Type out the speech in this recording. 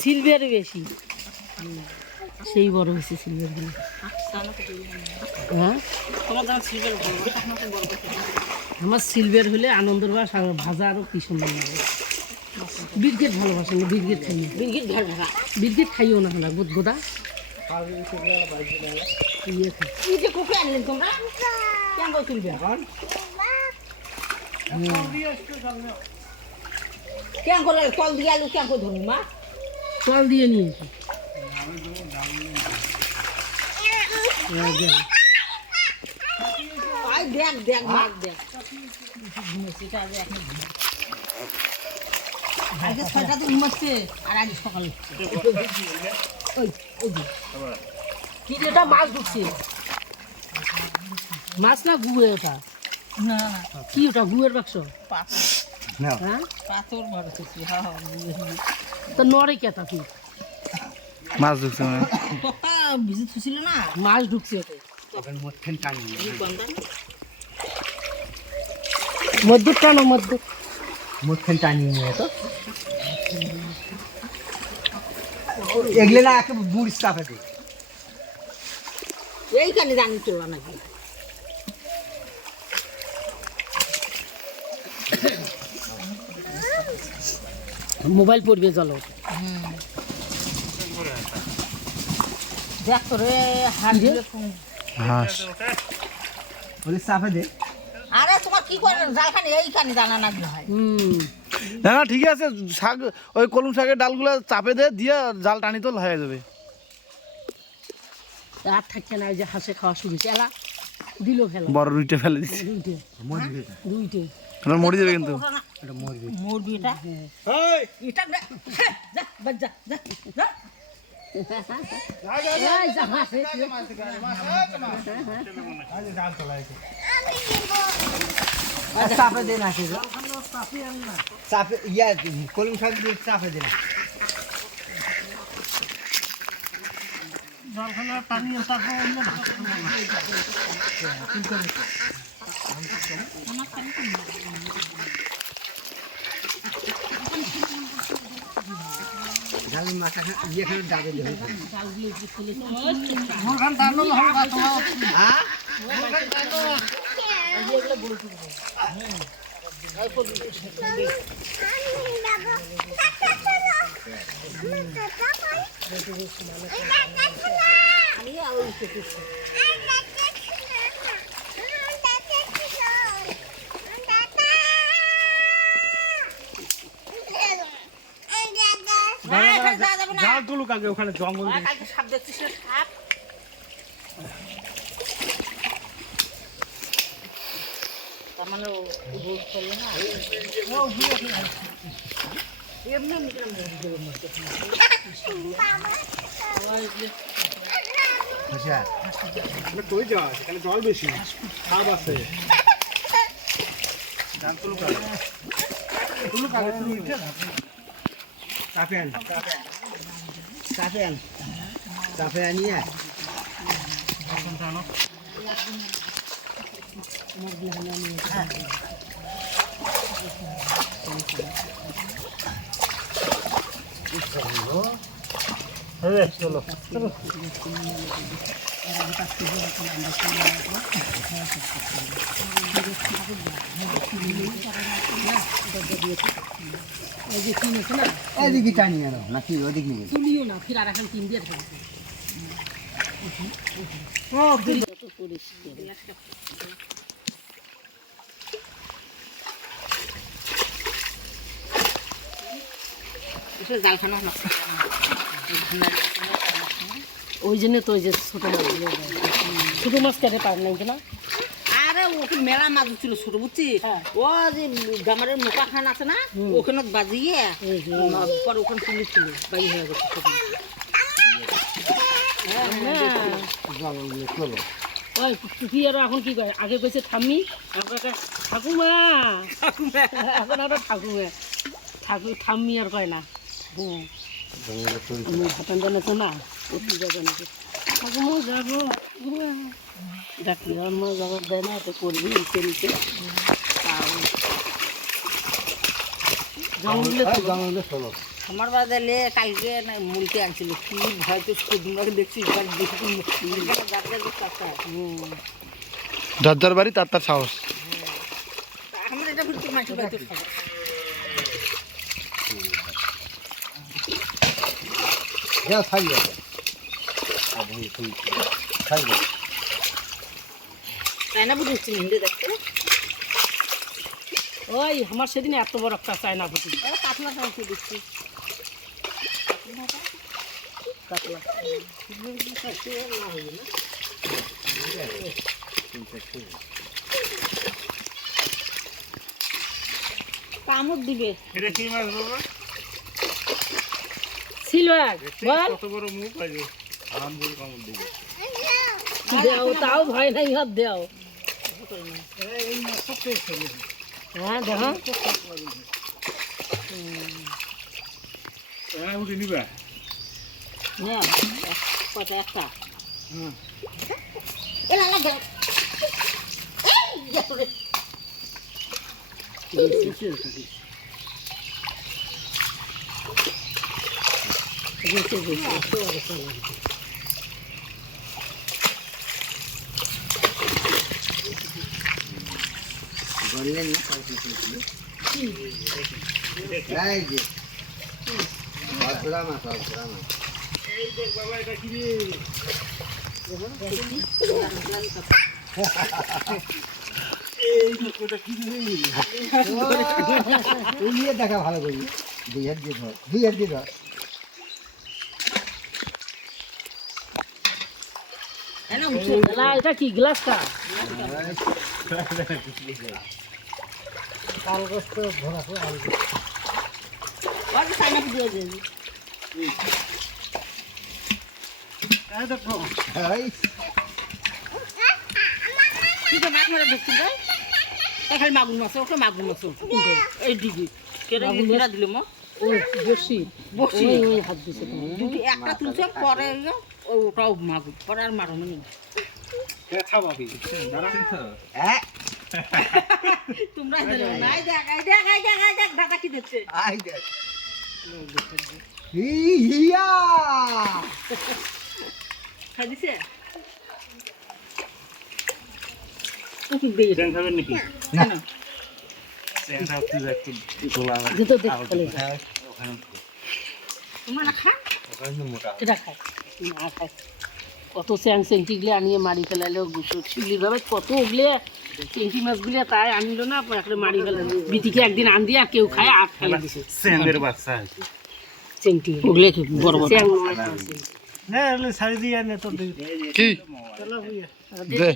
Silver বেশি, সেই বড় হয়েছে সিলভারগুলো। হ্যাঁ আমার সিলভার হলে আনন্দের ভাজা আরও কি সুন্দর লাগে। বিরগেট ভালোবাসেন, বিরগেট খাই না, বিরগেট খাইও না হলে গোদা কল দিয়ে আলু কেন করে ধরুন মা, জল দিয়ে নিয়েছি। দেখ দেখ মাছ দেখ, আজকে 6টাতে ঘুমাচ্ছে আর আজ সকালে কি যেটা মাছ ঢুকছে, মাছ না গুয়ে ওটা? না কি ওটা গুয়ের বাক্স? হ্যাঁ পাথর মারছে, তা নড়ে কে তা কি মাছ ঢুকছে মানে কথা ভিজে থুছিল না, মাছ ঢুকছে ওতে। মধ্যে টানো, মধ্যে টানিয়ে নিয়ে তো এগুলো না একে বুড়ি চাপে দিই। এইখানে জানি তোলা নাকি মোবাইল পড়বে জল। দেখ তোরে হাত দিয়ে হাঁস বলে চাপে দে। আরে তোমার কি করে জালখানি এইখানে জানা না হয়। না না ঠিক আছে, শাক ওই কলম শাকের ডালগুলো চাপে দিয়ে জাল টানি তো হয়ে যাবে। আর থাকছে না, ওই যে হাঁসে খাওয়া শুরু হয়েছে, এলা দিল ফেলা বড় রুইটা ফেলে দিচ্ছি, দুইটে মরে যাবে কিন্তু। মুরগি এটা এটা যা বাজা যা যা চাপে দে না, চাপে ইয়া কলম শাক দিয়ে চাপে দে না। মাথা ইয়েখানে ডাবে দেবে। জাল তুলুক আগে, ওখানে জঙ্গল সাপ দেখছিস সাপ তার মানে ভোট করলো না কই যাওয়া, সেখানে জল বেশি, সাপ আছে। জাল তুলুক আগে, চাপে আন, চাপে আনিয়ে চলো এদিকে টানিয়ে আনো নাকি ওদিক নিয়ে তুলিও না, ফির আর এখন 3 দিয়ে থাকবে। জালখানা ওই জন্য তো ওই যে ছোটো মাছ কেটে পার নাই না। আরে ওকে মেলা মাছ ছিল ছোট বুঝছি, ও যে গামারের মোটা খান আছে না, ওখানে বাজিয়ে পরে ওখানে তুলেছিল, বাই হয়ে গেছে ছোট মাছ। ওই তুই আরো এখন কি কয়, আগে কইছে ঠাম্মি, ঠাকুমা, এখন আরো ঠাম্মি আর কয় না। হাতান জানাতো না, ঠাকুমা যাবো ডাকি, আমার মা জবাব দেয় না, তো করবি নিচে নিচে জঙ্গলে ষোলো আমার বাজারে কালকে মুড়িতে আনছিল কি ভয় তো তোমরা দেখছি এবার দেখি যার যার বাড়ি তার তার সাহস। আমার এটা কিন্তু মাটি বাইতে যা খাই যাবে খাই যাবে তাই না বুঝছি হিন্দে দেখতে ওই আমার সেদিন এত বড় একটা চায়না পুঁটি কাতলা চাইছে দেখছি কাতলা কামড় দিবে এটা কি মাছ বাবা? সিলভার বল কত বড় মুখ আছে, আরাম করে কামড় দিবে। দেও তাও ভয় নাই হাত দেও হ্যাঁ দেখো হ্যাঁ উঠে নিবা। না কয়টা একটা এলা লাগে বললেন না এই যে অধরা মাছ এই দেখ বাবা, এটা কি রে? এই দেখ ওটা কি রে? নিয়ে দেখা ভালো করি দুই হাত দিয়ে ধর দুই হাত দিয়ে ধর এনা না এটা কি গ্লাসটা আলগস্ত ধরা তো আলগস্ত ওই সাইনা দিয়ে দেন এই ঠিক আছে মাছ মারা দেখছি ভাই খালি মাগুর মাছ ওকে মাগুর মাছ এই দিদি কেটে কেটে দিল মা ওই বসি বসি ওই ওই হাত দিছে তোমার দুটি একটা তুলছে পরে ওটাও মাগুর পরে আর মারো মানে ব্যথা পাবি, দাঁড়া। হ্যাঁ তোমরা নাই দেখ দাদা কি দিচ্ছে আই দেখ ইয়া খাই দিছে ট্রেন খাবেন নাকি? না ট্রেনটা হচ্ছে যে একটু গোলা হয়। যেত দেখ ফলে তোমরা না খা ওখানে মোটা এটা খায় না খায় কত স্যাং সেন্টিগুলো আনিয়ে মারি ফেলাইলো শিলির ভাবে কত ওগুলো চেংটি মাছগুলো তাই আনিলো না একটা মারি ফেলালো বিটিকে একদিন আন দিয়ে আর কেউ খায় আর ফেলে দিছে স্যান্ডের বাচ্চা আছে। চেংটি ওগুলো বড় বড় স্যাং না, ছাড়ি দিয়ে আনে তো কি দে